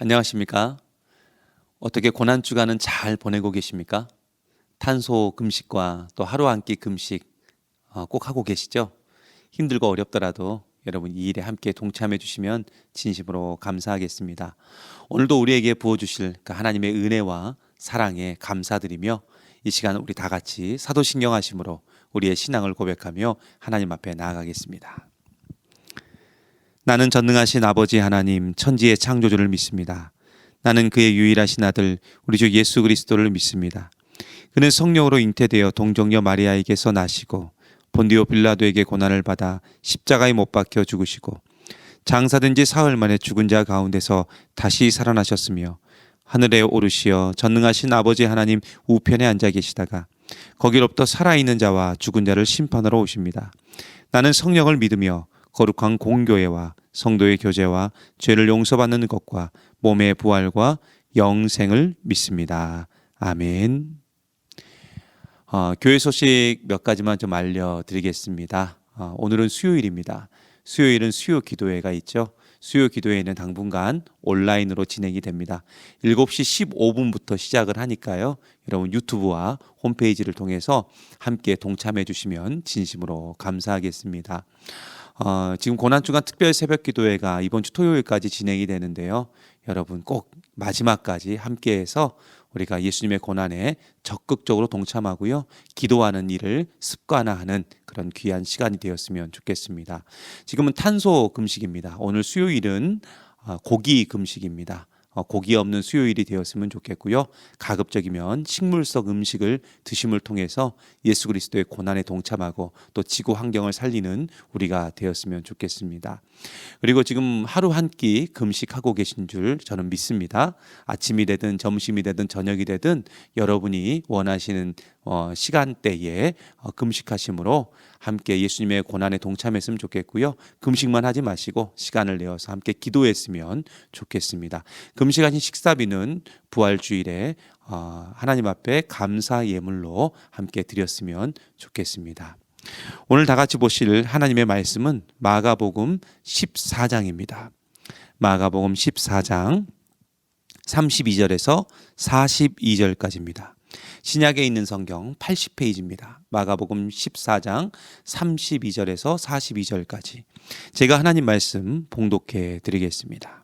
안녕하십니까? 어떻게 고난주간은 잘 보내고 계십니까? 탄소 금식과 또 하루 한 끼 금식 꼭 하고 계시죠? 힘들고 어렵더라도 여러분 이 일에 함께 동참해 주시면 진심으로 감사하겠습니다. 오늘도 우리에게 부어주실 그 하나님의 은혜와 사랑에 감사드리며 이 시간 우리 다 같이 사도신경하심으로 우리의 신앙을 고백하며 하나님 앞에 나아가겠습니다. 나는 전능하신 아버지 하나님 천지의 창조주를 믿습니다. 나는 그의 유일하신 아들 우리 주 예수 그리스도를 믿습니다. 그는 성령으로 잉태되어 동정녀 마리아에게서 나시고 본디오 빌라도에게 고난을 받아 십자가에 못 박혀 죽으시고 장사된 지 사흘 만에 죽은 자 가운데서 다시 살아나셨으며 하늘에 오르시어 전능하신 아버지 하나님 우편에 앉아 계시다가 거기로부터 살아있는 자와 죽은 자를 심판하러 오십니다. 나는 성령을 믿으며 거룩한 공교회와 성도의 교제와 죄를 용서받는 것과 몸의 부활과 영생을 믿습니다. 아멘. 교회 소식 몇 가지만 좀 알려드리겠습니다. 오늘은 수요일입니다. 수요일은 수요 기도회가 있죠. 수요 기도회는 당분간 온라인으로 진행이 됩니다. 7시 15분부터 시작을 하니까요. 여러분 유튜브와 홈페이지를 통해서 함께 동참해 주시면 진심으로 감사하겠습니다. 지금 고난주간 특별 새벽 기도회가 이번 주 토요일까지 진행이 되는데요. 여러분 꼭 마지막까지 함께해서 우리가 예수님의 고난에 적극적으로 동참하고요. 기도하는 일을 습관화하는 그런 귀한 시간이 되었으면 좋겠습니다. 지금은 탄소 금식입니다. 오늘 수요일은 고기 금식입니다. 고기 없는 수요일이 되었으면 좋겠고요. 가급적이면 식물성 음식을 드심을 통해서 예수 그리스도의 고난에 동참하고 또 지구 환경을 살리는 우리가 되었으면 좋겠습니다. 그리고 지금 하루 한 끼 금식하고 계신 줄 저는 믿습니다. 아침이 되든 점심이 되든 저녁이 되든 여러분이 원하시는 시간대에 금식하심으로 함께 예수님의 고난에 동참했으면 좋겠고요. 금식만 하지 마시고 시간을 내어서 함께 기도했으면 좋겠습니다. 금식하신 식사비는 부활주일에 하나님 앞에 감사 예물로 함께 드렸으면 좋겠습니다. 오늘 다 같이 보실 하나님의 말씀은 마가복음 14장입니다. 마가복음 14장 32절에서 42절까지입니다. 신약에 있는 성경 80페이지입니다. 마가복음 14장 32절에서 42절까지 제가 하나님 말씀 봉독해 드리겠습니다.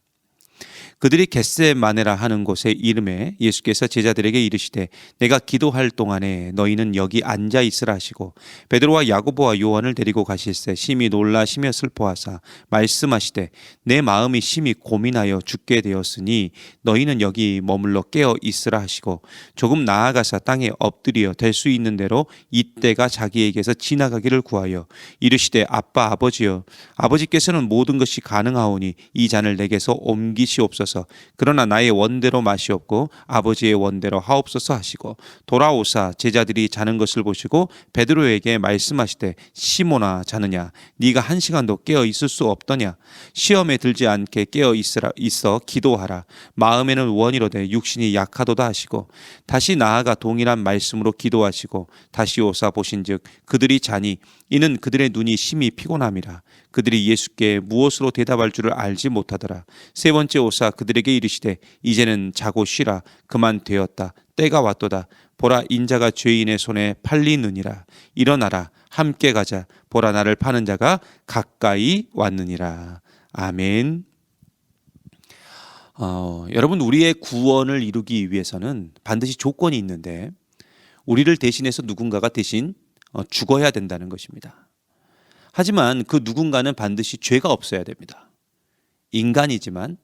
그들이 겟세마네라 하는 곳에 이름에 예수께서 제자들에게 이르시되 내가 기도할 동안에 너희는 여기 앉아 있으라 하시고 베드로와 야고보와 요한을 데리고 가실새 심히 놀라시며 슬퍼하사 말씀하시되 내 마음이 심히 고민하여 죽게 되었으니 너희는 여기 머물러 깨어 있으라 하시고 조금 나아가사 땅에 엎드려 될 수 있는 대로 이때가 자기에게서 지나가기를 구하여 이르시되 아빠 아버지여 아버지께서는 모든 것이 가능하오니 이 잔을 내게서 옮기시옵소서. 그러나 나의 원대로 마시옵고 아버지의 원대로 하옵소서 하시고 돌아오사 제자들이 자는 것을 보시고 베드로에게 말씀하시되 시몬아 자느냐 네가 1시간도 깨어 있을 수 없더냐 시험에 들지 않게 깨어 있어 기도하라 마음에는 원이로되 육신이 약하도다 하시고 다시 나아가 동일한 말씀으로 기도하시고 다시 오사 보신즉 그들이 자니 이는 그들의 눈이 심히 피곤함이라 그들이 예수께 무엇으로 대답할 줄을 알지 못하더라. 세 번째 오사 그들에게 이르시되 이제는 자고 쉬라 그만 되었다 때가 왔도다 보라 인자가 죄인의 손에 팔리느니라 일어나라 함께 가자 보라 나를 파는 자가 가까이 왔느니라. 아멘. 여러분 우리의 구원을 이루기 위해서는 반드시 조건이 있는데 우리를 대신해서 누군가가 대신 죽어야 된다는 것입니다. 하지만 그 누군가는 반드시 죄가 없어야 됩니다. 인간이지만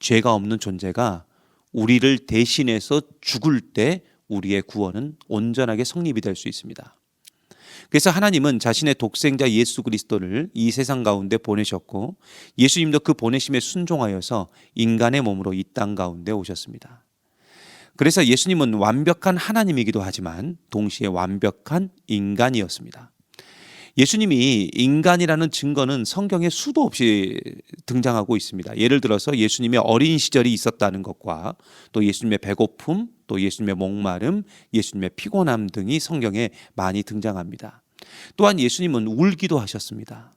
죄가 없는 존재가 우리를 대신해서 죽을 때 우리의 구원은 온전하게 성립이 될 수 있습니다. 그래서 하나님은 자신의 독생자 예수 그리스도를 이 세상 가운데 보내셨고 예수님도 그 보내심에 순종하여서 인간의 몸으로 이 땅 가운데 오셨습니다. 그래서 예수님은 완벽한 하나님이기도 하지만 동시에 완벽한 인간이었습니다. 예수님이 인간이라는 증거는 성경에 수도 없이 등장하고 있습니다. 예를 들어서 예수님의 어린 시절이 있었다는 것과 또 예수님의 배고픔, 또 예수님의 목마름, 예수님의 피곤함 등이 성경에 많이 등장합니다. 또한 예수님은 울기도 하셨습니다.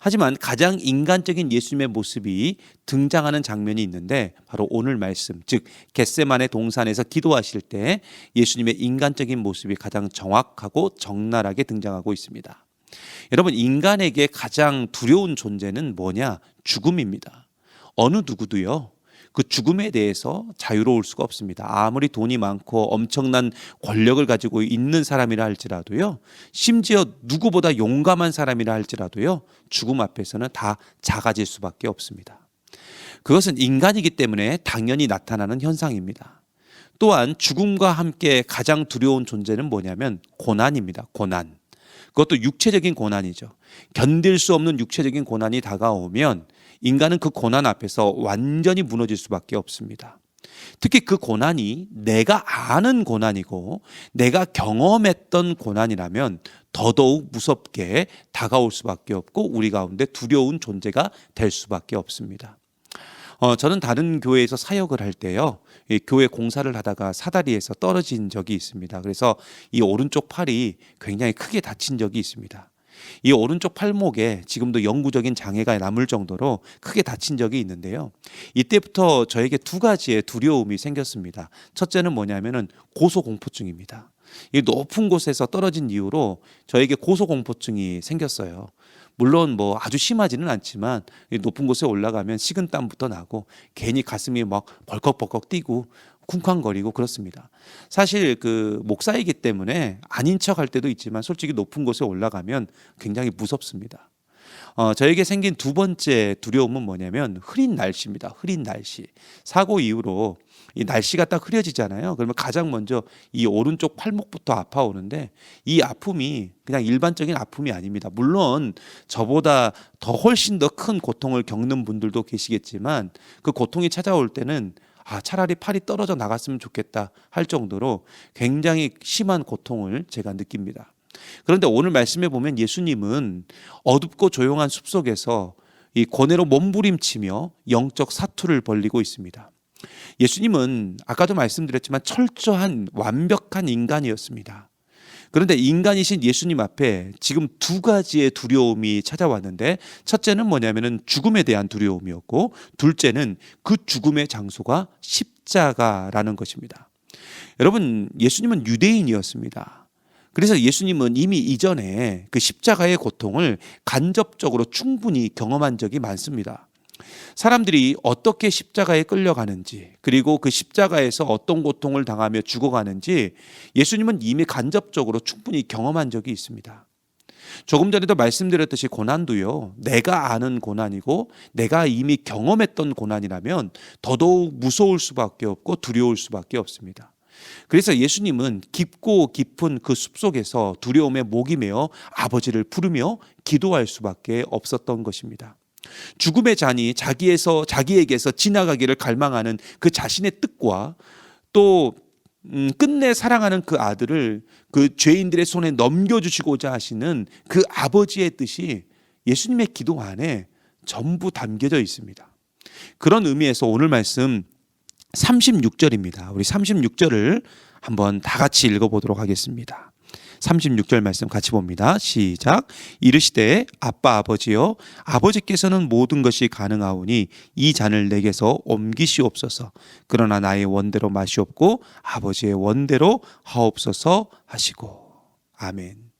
하지만 가장 인간적인 예수님의 모습이 등장하는 장면이 있는데 바로 오늘 말씀, 즉 겟세마네 동산에서 기도하실 때 예수님의 인간적인 모습이 가장 정확하고 적나라하게 등장하고 있습니다. 여러분, 인간에게 가장 두려운 존재는 뭐냐? 죽음입니다. 어느 누구도요, 그 죽음에 대해서 자유로울 수가 없습니다. 아무리 돈이 많고 엄청난 권력을 가지고 있는 사람이라 할지라도요, 심지어 누구보다 용감한 사람이라 할지라도요, 죽음 앞에서는 다 작아질 수밖에 없습니다. 그것은 인간이기 때문에 당연히 나타나는 현상입니다. 또한 죽음과 함께 가장 두려운 존재는 뭐냐면 고난입니다. 고난. 그것도 육체적인 고난이죠. 견딜 수 없는 육체적인 고난이 다가오면 인간은 그 고난 앞에서 완전히 무너질 수밖에 없습니다. 특히 그 고난이 내가 아는 고난이고 내가 경험했던 고난이라면 더더욱 무섭게 다가올 수밖에 없고 우리 가운데 두려운 존재가 될 수밖에 없습니다. 저는 다른 교회에서 사역을 할 때요, 이 교회 공사를 하다가 사다리에서 떨어진 적이 있습니다. 그래서 이 오른쪽 팔이 굉장히 크게 다친 적이 있습니다. 이 오른쪽 팔목에 지금도 영구적인 장애가 남을 정도로 크게 다친 적이 있는데요. 이때부터 저에게 두 가지의 두려움이 생겼습니다. 첫째는 뭐냐면은 고소공포증입니다. 이 높은 곳에서 떨어진 이후로 저에게 고소공포증이 생겼어요. 물론 뭐 아주 심하지는 않지만 높은 곳에 올라가면 식은땀부터 나고 괜히 가슴이 막 벌컥벌컥 뛰고 쿵쾅거리고 그렇습니다. 사실 그 목사이기 때문에 아닌 척할 때도 있지만 솔직히 높은 곳에 올라가면 굉장히 무섭습니다. 저에게 생긴 두 번째 두려움은 뭐냐면 흐린 날씨입니다. 흐린 날씨. 사고 이후로 이 날씨가 딱 흐려지잖아요. 그러면 가장 먼저 이 오른쪽 팔목부터 아파오는데 이 아픔이 그냥 일반적인 아픔이 아닙니다. 물론 저보다 더 훨씬 더 큰 고통을 겪는 분들도 계시겠지만 그 고통이 찾아올 때는 차라리 팔이 떨어져 나갔으면 좋겠다 할 정도로 굉장히 심한 고통을 제가 느낍니다. 그런데 오늘 말씀에 보면 예수님은 어둡고 조용한 숲속에서 이 고뇌로 몸부림치며 영적 사투를 벌이고 있습니다. 예수님은 아까도 말씀드렸지만 철저한 완벽한 인간이었습니다. 그런데 인간이신 예수님 앞에 지금 두 가지의 두려움이 찾아왔는데 첫째는 뭐냐면은 죽음에 대한 두려움이었고 둘째는 그 죽음의 장소가 십자가라는 것입니다. 여러분, 예수님은 유대인이었습니다. 그래서 예수님은 이미 이전에 그 십자가의 고통을 간접적으로 충분히 경험한 적이 많습니다. 사람들이 어떻게 십자가에 끌려가는지 그리고 그 십자가에서 어떤 고통을 당하며 죽어가는지 예수님은 이미 간접적으로 충분히 경험한 적이 있습니다. 조금 전에도 말씀드렸듯이 고난도요, 내가 아는 고난이고 내가 이미 경험했던 고난이라면 더더욱 무서울 수밖에 없고 두려울 수밖에 없습니다. 그래서 예수님은 깊고 깊은 그 숲속에서 두려움에 목이 메어 아버지를 부르며 기도할 수밖에 없었던 것입니다. 죽음의 잔이 자기에게서 지나가기를 갈망하는 그 자신의 뜻과 또 끝내 사랑하는 그 아들을 그 죄인들의 손에 넘겨주시고자 하시는 그 아버지의 뜻이 예수님의 기도 안에 전부 담겨져 있습니다. 그런 의미에서 오늘 말씀 36절입니다. 우리 36절을 한번 다 같이 읽어보도록 하겠습니다. 36절 말씀 같이 봅니다. 시작. 이르시되 아빠 아버지여, 아버지께서는 모든 것이 가능하오니 이 잔을 내게서 옮기시옵소서. 그러나 나의 원대로 마시옵고 아버지의 원대로 하옵소서 하시고. 아멘.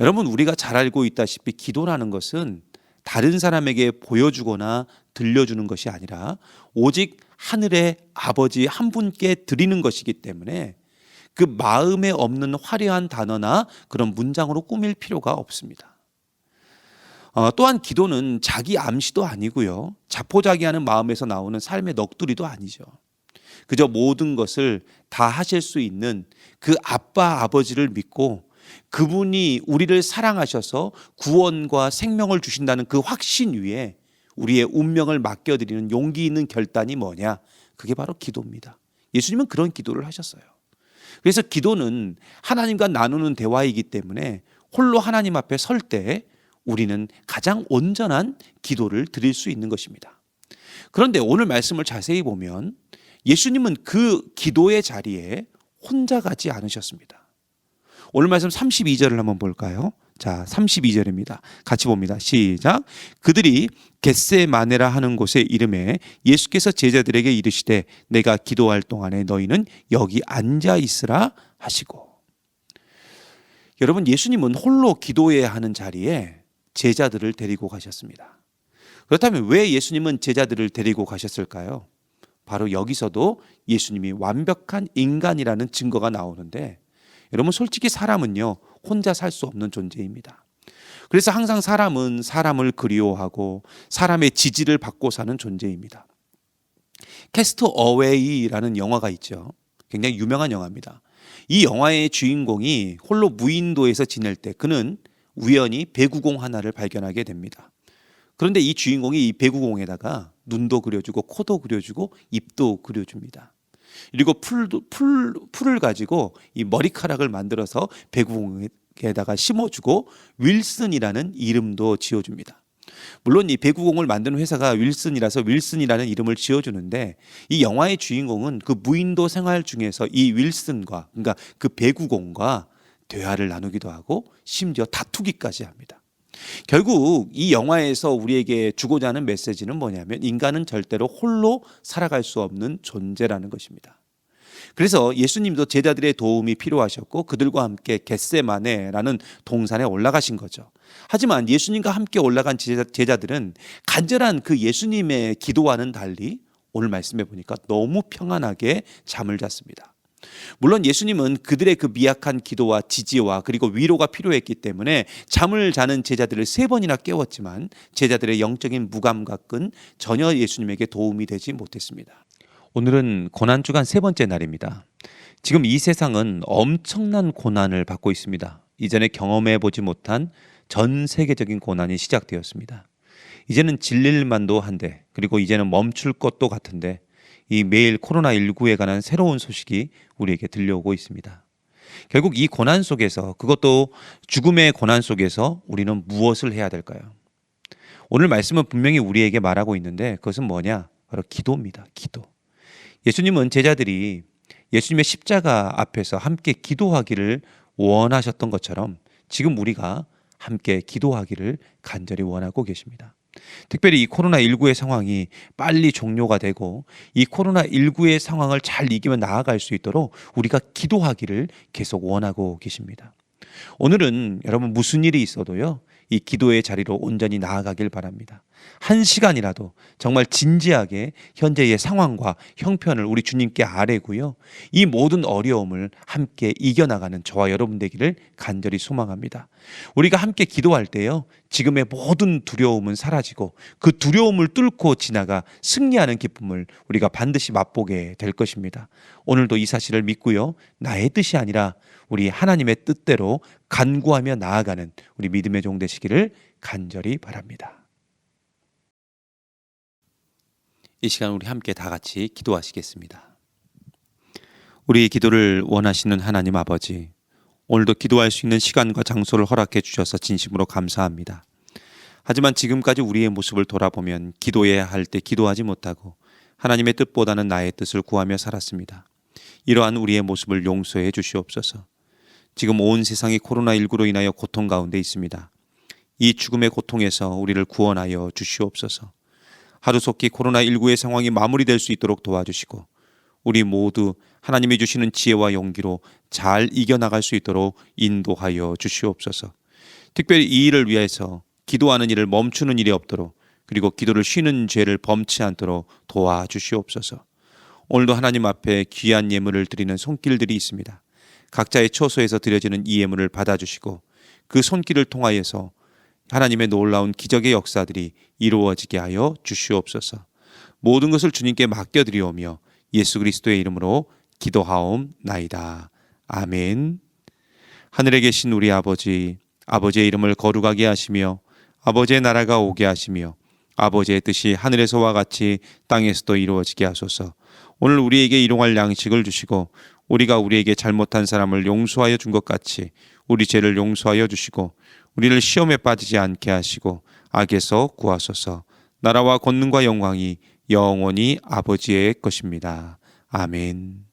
여러분, 우리가 잘 알고 있다시피 기도라는 것은 다른 사람에게 보여주거나 들려주는 것이 아니라 오직 하늘의 아버지 한 분께 드리는 것이기 때문에 그 마음에 없는 화려한 단어나 그런 문장으로 꾸밀 필요가 없습니다. 또한 기도는 자기 암시도 아니고요, 자포자기하는 마음에서 나오는 삶의 넋두리도 아니죠. 그저 모든 것을 다 하실 수 있는 그 아빠 아버지를 믿고 그분이 우리를 사랑하셔서 구원과 생명을 주신다는 그 확신 위에 우리의 운명을 맡겨드리는 용기 있는 결단이 뭐냐? 그게 바로 기도입니다. 예수님은 그런 기도를 하셨어요. 그래서 기도는 하나님과 나누는 대화이기 때문에 홀로 하나님 앞에 설 때 우리는 가장 온전한 기도를 드릴 수 있는 것입니다. 그런데 오늘 말씀을 자세히 보면 예수님은 그 기도의 자리에 혼자 가지 않으셨습니다. 오늘 말씀 32절을 한번 볼까요? 자, 32절입니다. 같이 봅니다. 시작. 그들이 겟세마네라 하는 곳에 이름에 예수께서 제자들에게 이르시되 내가 기도할 동안에 너희는 여기 앉아 있으라 하시고. 여러분, 예수님은 홀로 기도해야 하는 자리에 제자들을 데리고 가셨습니다. 그렇다면 왜 예수님은 제자들을 데리고 가셨을까요? 바로 여기서도 예수님이 완벽한 인간이라는 증거가 나오는데, 여러분 솔직히 사람은요 혼자 살 수 없는 존재입니다. 그래서 항상 사람은 사람을 그리워하고 사람의 지지를 받고 사는 존재입니다. 캐스트 어웨이라는 영화가 있죠. 굉장히 유명한 영화입니다. 이 영화의 주인공이 홀로 무인도에서 지낼 때 그는 우연히 배구공 하나를 발견하게 됩니다. 그런데 이 주인공이 이 배구공에다가 눈도 그려주고 코도 그려주고 입도 그려줍니다. 그리고 풀을 가지고 이 머리카락을 만들어서 배구공에다가 심어주고 윌슨이라는 이름도 지어줍니다. 물론 이 배구공을 만드는 회사가 윌슨이라서 윌슨이라는 이름을 지어주는데, 이 영화의 주인공은 그 무인도 생활 중에서 이 윌슨과, 그러니까 그 배구공과 대화를 나누기도 하고 심지어 다투기까지 합니다. 결국 이 영화에서 우리에게 주고자 하는 메시지는 뭐냐면 인간은 절대로 홀로 살아갈 수 없는 존재라는 것입니다. 그래서 예수님도 제자들의 도움이 필요하셨고 그들과 함께 겟세마네라는 동산에 올라가신 거죠. 하지만 예수님과 함께 올라간 제자들은 간절한 그 예수님의 기도와는 달리 오늘 말씀해 보니까 너무 평안하게 잠을 잤습니다. 물론 예수님은 그들의 그 미약한 기도와 지지와 그리고 위로가 필요했기 때문에 잠을 자는 제자들을 3번이나 깨웠지만 제자들의 영적인 무감각은 전혀 예수님에게 도움이 되지 못했습니다. 오늘은 고난주간 3번째 날입니다. 지금 이 세상은 엄청난 고난을 받고 있습니다. 이전에 경험해 보지 못한 전 세계적인 고난이 시작되었습니다. 이제는 질릴 만도 한데, 그리고 이제는 멈출 것도 같은데, 이 매일 코로나19에 관한 새로운 소식이 우리에게 들려오고 있습니다. 결국 이 고난 속에서, 그것도 죽음의 고난 속에서 우리는 무엇을 해야 될까요? 오늘 말씀은 분명히 우리에게 말하고 있는데 그것은 뭐냐? 바로 기도입니다. 기도. 예수님은 제자들이 예수님의 십자가 앞에서 함께 기도하기를 원하셨던 것처럼 지금 우리가 함께 기도하기를 간절히 원하고 계십니다. 특별히 이 코로나19의 상황이 빨리 종료가 되고 이 코로나19의 상황을 잘 이기며 나아갈 수 있도록 우리가 기도하기를 계속 원하고 계십니다. 오늘은 여러분 무슨 일이 있어도요, 이 기도의 자리로 온전히 나아가길 바랍니다. 1시간이라도 정말 진지하게 현재의 상황과 형편을 우리 주님께 아뢰고요, 이 모든 어려움을 함께 이겨나가는 저와 여러분 되기를 간절히 소망합니다. 우리가 함께 기도할 때요, 지금의 모든 두려움은 사라지고 그 두려움을 뚫고 지나가 승리하는 기쁨을 우리가 반드시 맛보게 될 것입니다. 오늘도 이 사실을 믿고요, 나의 뜻이 아니라 우리 하나님의 뜻대로 간구하며 나아가는 우리 믿음의 종 되시기를 간절히 바랍니다. 이 시간 우리 함께 다 같이 기도하시겠습니다. 우리의 기도를 원하시는 하나님 아버지, 오늘도 기도할 수 있는 시간과 장소를 허락해 주셔서 진심으로 감사합니다. 하지만 지금까지 우리의 모습을 돌아보면 기도해야 할 때 기도하지 못하고 하나님의 뜻보다는 나의 뜻을 구하며 살았습니다. 이러한 우리의 모습을 용서해 주시옵소서. 지금 온 세상이 코로나19로 인하여 고통 가운데 있습니다. 이 죽음의 고통에서 우리를 구원하여 주시옵소서. 하루속히 코로나19의 상황이 마무리될 수 있도록 도와주시고 우리 모두 하나님이 주시는 지혜와 용기로 잘 이겨나갈 수 있도록 인도하여 주시옵소서. 특별히 이 일을 위해서 기도하는 일을 멈추는 일이 없도록, 그리고 기도를 쉬는 죄를 범치 않도록 도와주시옵소서. 오늘도 하나님 앞에 귀한 예물을 드리는 손길들이 있습니다. 각자의 처소에서 드려지는 이 예물을 받아주시고 그 손길을 통하여서 하나님의 놀라운 기적의 역사들이 이루어지게 하여 주시옵소서. 모든 것을 주님께 맡겨드리오며 예수 그리스도의 이름으로 기도하옵나이다. 아멘. 하늘에 계신 우리 아버지, 아버지의 이름을 거룩하게 하시며 아버지의 나라가 오게 하시며 아버지의 뜻이 하늘에서와 같이 땅에서도 이루어지게 하소서. 오늘 우리에게 일용할 양식을 주시고 우리가 우리에게 잘못한 사람을 용서하여 준 것 같이 우리 죄를 용서하여 주시고 우리를 시험에 빠지지 않게 하시고 악에서 구하소서. 나라와 권능과 영광이 영원히 아버지의 것입니다. 아멘.